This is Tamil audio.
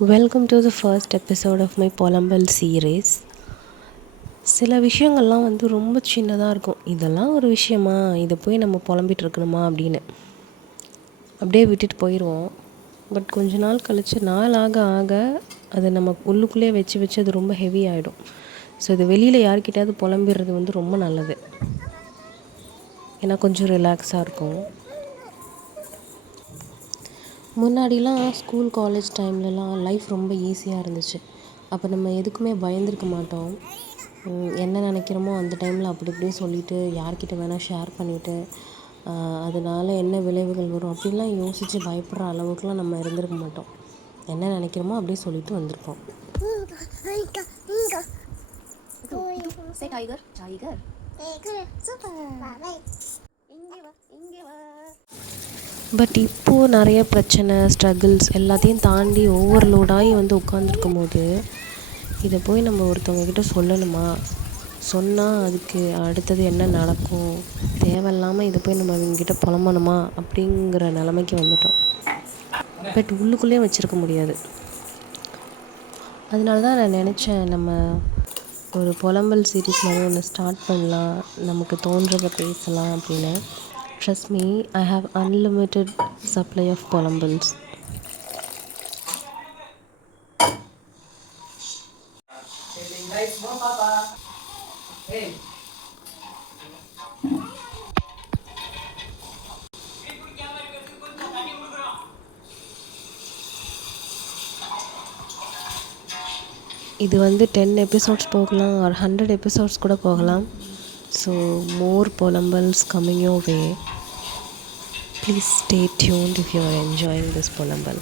Welcome to the first episode of my பொலம்பல் சீரீஸ். சில விஷயங்கள்லாம் ரொம்ப சின்னதாக இருக்கும். இதெல்லாம் ஒரு விஷயமா, இதை போய் நம்ம புலம்பிகிட்டு இருக்கணுமா அப்படின்னு அப்படியே விட்டுட்டு போயிடுவோம். பட் கொஞ்ச நாள் கழித்து நாள் ஆக ஆக அதை நம்ம உள்ளுக்குள்ளேயே வச்சு வச்சு அது ரொம்ப ஹெவி ஆகிடும். ஸோ இது வெளியில் யார்கிட்டையாவது புலம்பிடுறது ரொம்ப நல்லது. ஏன்னா கொஞ்சம் ரிலாக்ஸாக இருக்கும். முன்னாடிலாம் ஸ்கூல் காலேஜ் டைம்லலாம் லைஃப் ரொம்ப ஈஸியாக இருந்துச்சு. அப்போ நம்ம எதுக்குமே பயந்துருக்க மாட்டோம். என்ன நினைக்கிறோமோ அந்த டைமில் அப்படி இப்படியே சொல்லிவிட்டு யார்கிட்ட வேணால் ஷேர் பண்ணிவிட்டு அதனால் என்ன விளைவுகள் வரும் அப்படின்லாம் யோசித்து பயப்படுற அளவுக்குலாம் நம்ம இருந்திருக்க மாட்டோம். என்ன நினைக்கிறோமோ அப்படியே சொல்லிவிட்டு வந்திருப்போம். பட் இப்போது நிறைய பிரச்சனை, ஸ்ட்ரகிள்ஸ் எல்லாத்தையும் தாண்டி ஓவர்லோடாகி உட்காந்துருக்கும் போது இதை போய் நம்ம ஒருத்தவங்கக்கிட்ட சொல்லணுமா, சொன்னால் அதுக்கு அடுத்தது என்ன நடக்கும், தேவையில்லாமல் இதை போய் நம்ம அவங்கக்கிட்ட புலம்பணுமா அப்படிங்கிற நிலைமைக்கு வந்துட்டோம். பட் உள்ளுக்குள்ளேயே வச்சுருக்க முடியாது. அதனால தான் நான் நினச்சேன், நம்ம ஒரு புலம்பல் சீரீஸ் மாதிரி ஒன்று ஸ்டார்ட் பண்ணலாம், நமக்கு தோன்றதை பேசலாம் அப்படின்னு. Trust me, I have unlimited supply of polambals. இது 10 எபிசோட்ஸ் போகலாம், or 100 எபிசோட்ஸ் கூட போகலாம். So more polambals coming your way. Please stay tuned if you are enjoying this polambal.